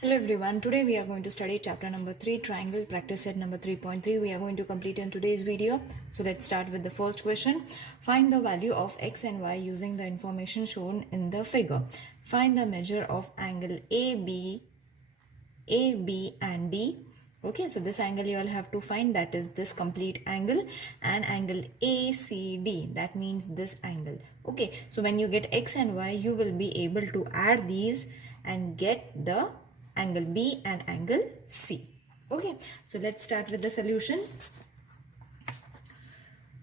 Hello everyone, today we are going to study chapter number 3, triangle practice set number 3.3. We are going to complete in today's video. So let's start with the first question. Find the value of x and y using the information shown in the figure. Find the measure of angle AB and D. Okay, so this angle you all have to find, that is this complete angle, and angle ACD, that means this angle. Okay, so when you get x and y, you will be able to add these and get the angle B and angle C. Okay, so let's start with the solution.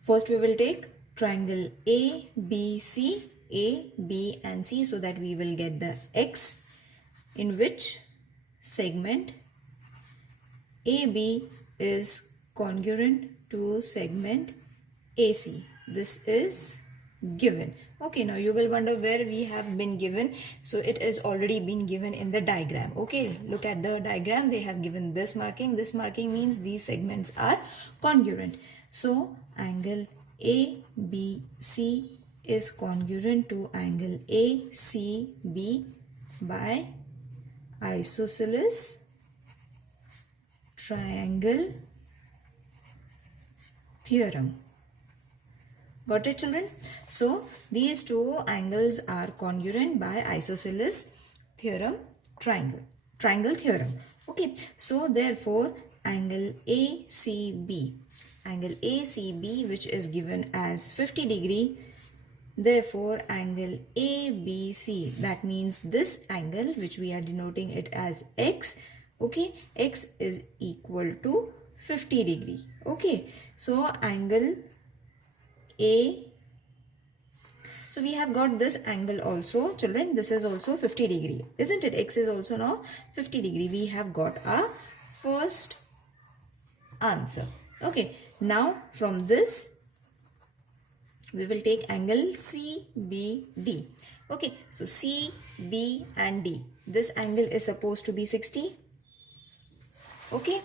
First we will take triangle ABC, A, B and C, so that we will get the x in which segment AB is congruent to segment AC. This is given. Okay, now you will wonder where we have been given. So it is already been given in the diagram. Okay, look at the diagram. They have given this marking. This marking means these segments are congruent. So angle ABC is congruent to angle ACB by isosceles triangle theorem. Got it, children? So these two angles are congruent by isosceles theorem, triangle theorem. Okay, so therefore angle ACB which is given as 50 degree, therefore angle ABC, that means this angle which we are denoting it as x. Okay, x is equal to 50 degree. Okay, so angle A, so we have got this angle also, children. This is also 50 degree, isn't it? X is also now 50 degree. We have got our first answer. Okay, now from this we will take angle CBD. Okay, so C, B and D. This angle is supposed to be 60. Okay,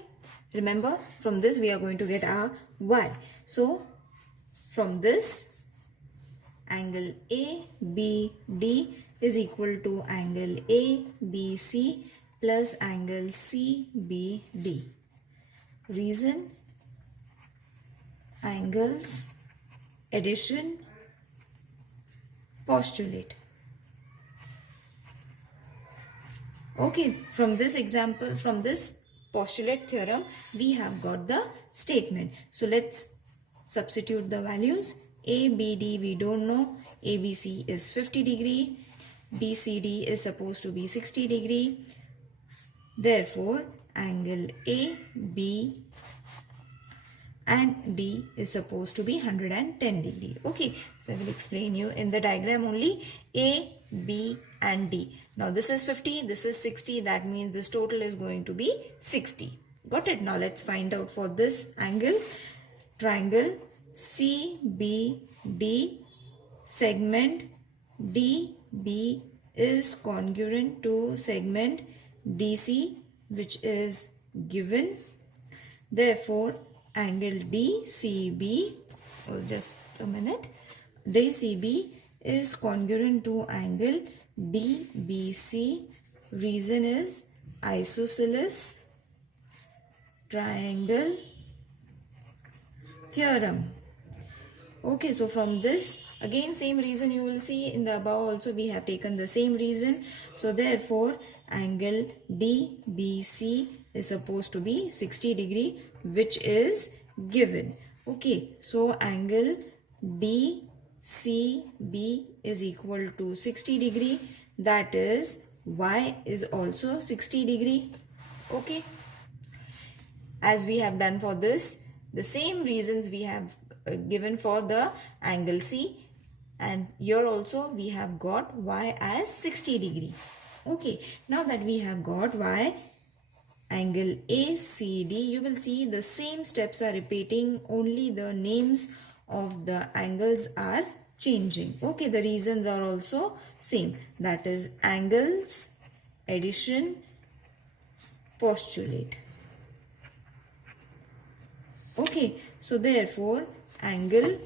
remember from this we are going to get our Y. So from this angle ABD is equal to angle ABC plus angle CBD. Reason: angles addition postulate. Okay, from this example, from this postulate theorem, we have got the statement. So let's substitute the values. ABD we don't know. ABC is 50 degree. BCD is supposed to be 60 degree. Therefore, angle AB and D is supposed to be 110 degree. Okay, so I will explain you in the diagram only. A, B and D. Now this is 50, this is 60. That means this total is going to be 60. Got it? Now let's find out for this angle. Triangle CBD, segment DB is congruent to segment DC, which is given. Therefore, angle DCB, just a minute, DCB is congruent to angle DBC. Reason is isosceles triangle theorem. Okay, so from this, again same reason you will see in the above also we have taken the same reason. So therefore angle DBC is supposed to be 60 degree, which is given. Okay, so angle DCB is equal to 60 degree, that is Y is also 60 degree. Okay, as we have done for this, the same reasons we have given for the angle C, and here also we have got Y as 60 degree. Okay, now that we have got Y, angle ACD, you will see the same steps are repeating, only the names of the angles are changing. Okay, the reasons are also same, that is angles addition postulate. Okay, so therefore angle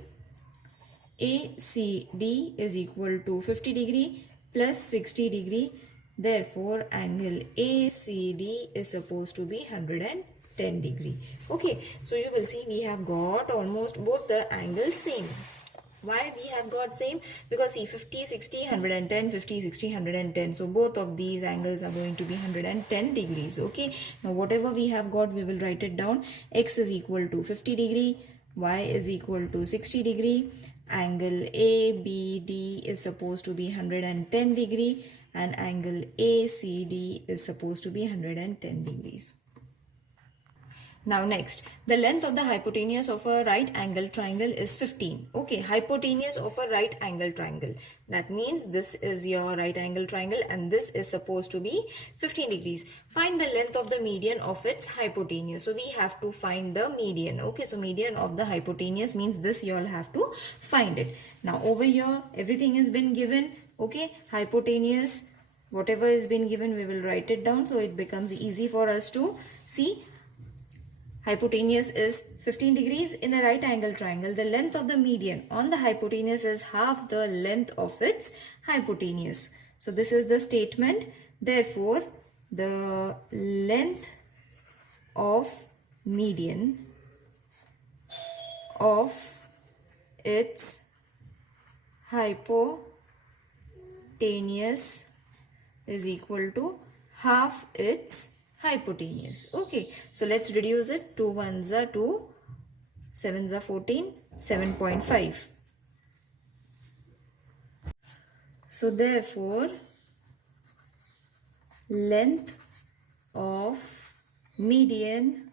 ACD is equal to 50 degree plus 60 degree. Therefore, angle ACD is supposed to be 110 degree. Okay, so you will see we have got almost both the angles same. Why we have got same? Because see, 50, 60, 110, 50, 60, 110. So both of these angles are going to be 110 degrees. Okay. Now whatever we have got, we will write it down. X is equal to 50 degree. Y is equal to 60 degree. Angle ABD is supposed to be 110 degree. And angle ACD is supposed to be 110 degrees. Now next, the length of the hypotenuse of a right angle triangle is 15. Okay, hypotenuse of a right angle triangle. That means this is your right angle triangle and this is supposed to be 15 degrees. Find the length of the median of its hypotenuse. So we have to find the median. Okay, so median of the hypotenuse means this you all have to find it. Now over here, everything has been given. Okay, hypotenuse, whatever has been given, we will write it down so it becomes easy for us to see. Hypotenuse is 15 degrees in a right angle triangle. The length of the median on the hypotenuse is half the length of its hypotenuse. So this is the statement. Therefore, the length of median of its hypotenuse is equal to half its hypotenuse. Okay, so let's reduce it. 2 1s are 2, 7s are 14, 7.5. So therefore, length of median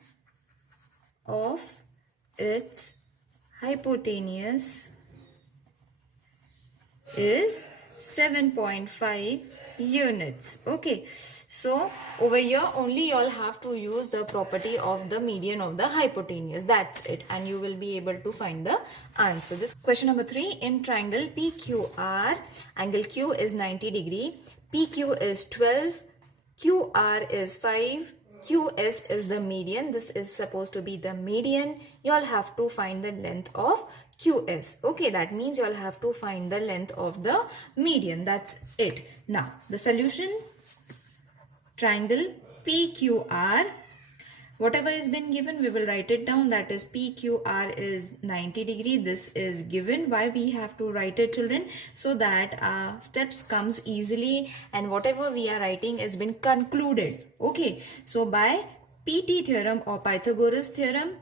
of its hypotenuse is 7.5 units. Okay, so over here only you all have to use the property of the median of the hypotenuse. That's it, and you will be able to find the answer. This question number 3. In triangle PQR, angle Q is 90 degree, PQ is 12, QR is 5, QS is the median. This is supposed to be the median. You all have to find the length of QS. Okay, that means you all have to find the length of the median. That's it. Now, the solution, triangle PQR, whatever has been given, we will write it down. That is PQR is 90 degree. This is given. Why we have to write it, children? So that steps comes easily and whatever we are writing has been concluded. Okay. So by PT theorem or Pythagoras theorem,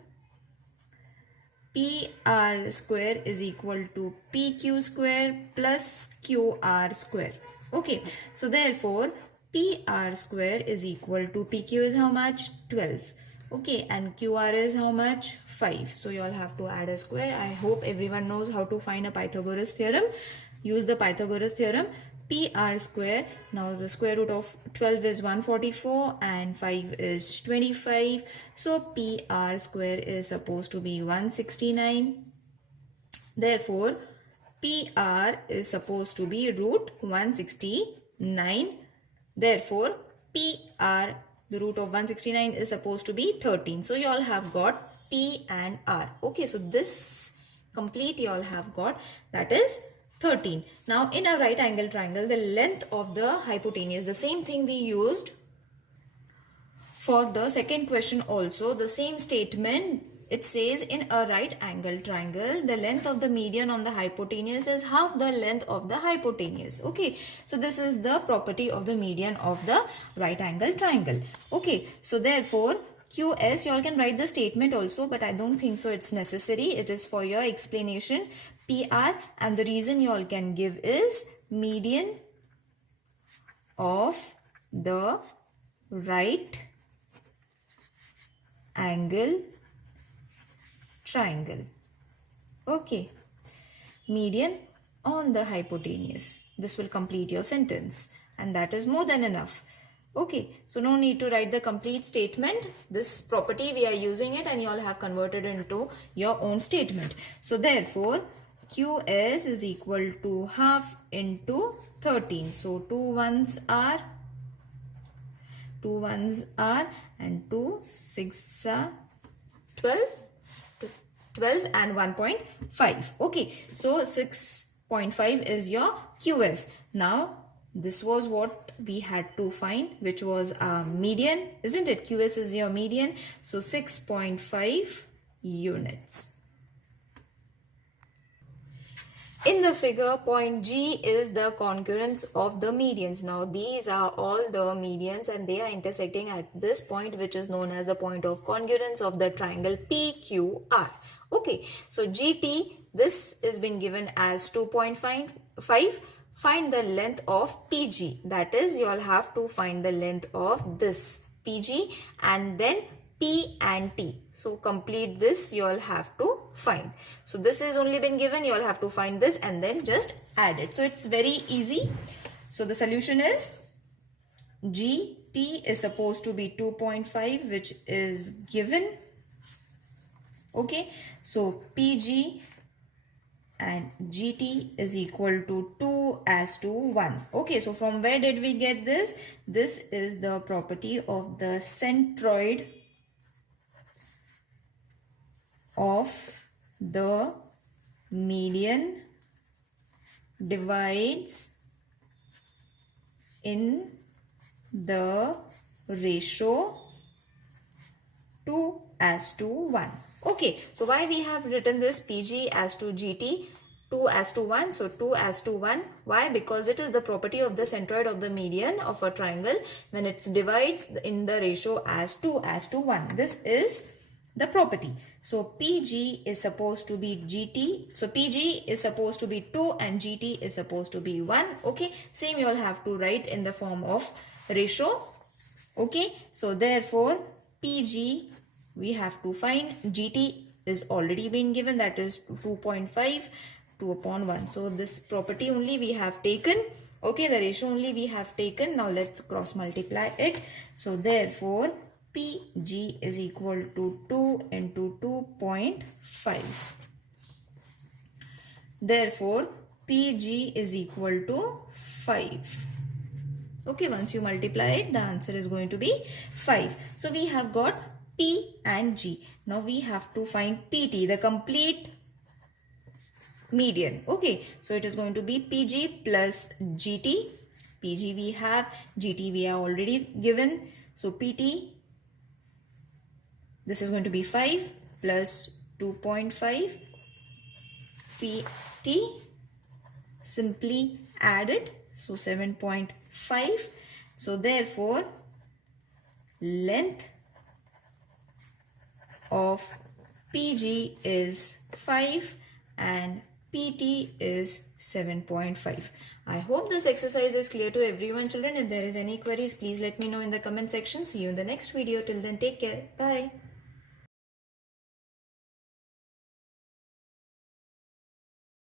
PR square is equal to PQ square plus QR square. Okay. So therefore, PR square is equal to PQ is how much? 12. Okay, and QR is how much? 5. So you all have to add a square. I hope everyone knows how to find a Pythagoras theorem. Use the Pythagoras theorem. PR square, now the square root of 12 is 144 and 5 is 25. So PR square is supposed to be 169. Therefore, PR is supposed to be root 169. Therefore, PR, the root of 169 is supposed to be 13. So you all have got P and R. Okay, so this complete you all have got, that is 13. Now in a right angle triangle, the length of the hypotenuse, the same thing we used for the second question also, the same statement. It says in a right angle triangle, the length of the median on the hypotenuse is half the length of the hypotenuse. Okay, so this is the property of the median of the right angle triangle. Okay, so therefore QS, you all can write the statement also, but I don't think so it's necessary. It is for your explanation. PR, and the reason you all can give is median of the right angle triangle. Okay, median on the hypotenuse. This will complete your sentence, and that is more than enough. Okay, so no need to write the complete statement. This property we are using it and you all have converted into your own statement. So therefore, QS is equal to half into 13. So 2 1s are and 2 6 are 12 and 1.5. Okay, so 6.5 is your QS. Now this was what we had to find, which was our median, isn't it? QS is your median. So 6.5 units. In the figure, point G is the concurrence of the medians. Now, these are all the medians and they are intersecting at this point, which is known as the point of congruence of the triangle PQR. Okay, so GT, this is been given as 2.5. Find the length of PG. That is, you all have to find the length of this PG and then P and T. So complete this, you all have to find. So this is only been given, you all have to find this and then just add it. So it's very easy. So the solution is GT is supposed to be 2.5, which is given. Okay, so PG and GT is equal to 2 as to 1. Okay, so from where did we get this? This is the property of the centroid of the median divides in the ratio 2 as to 1. Okay, so why we have written this PG as to GT 2 as to 1? So 2 as to 1. Why? Because it is the property of the centroid of the median of a triangle when it divides in the ratio as 2 as to 1. This is the property. So PG is supposed to be GT. So PG is supposed to be 2 and GT is supposed to be 1. Okay, same you all have to write in the form of ratio. Okay, so therefore PG we have to find. GT is already been given, that is 2.5, 2 upon 1. So this property only we have taken. Okay, the ratio only we have taken. Now let's cross multiply it. So therefore PG is equal to 2 into 2.5. Therefore PG is equal to 5. Okay, once you multiply it, the answer is going to be 5. So we have got P and G. Now we have to find PT, the complete median. Okay, so it is going to be PG plus GT. PG we have, GT we are already given. So PT, this is going to be 5 plus 2.5. PT, simply add it. So 7.5. So therefore length of PG is 5 and PT is 7.5. I hope this exercise is clear to everyone, children. If there is any queries, please let me know in the comment section. See you in the next video. Till then, take care. Bye.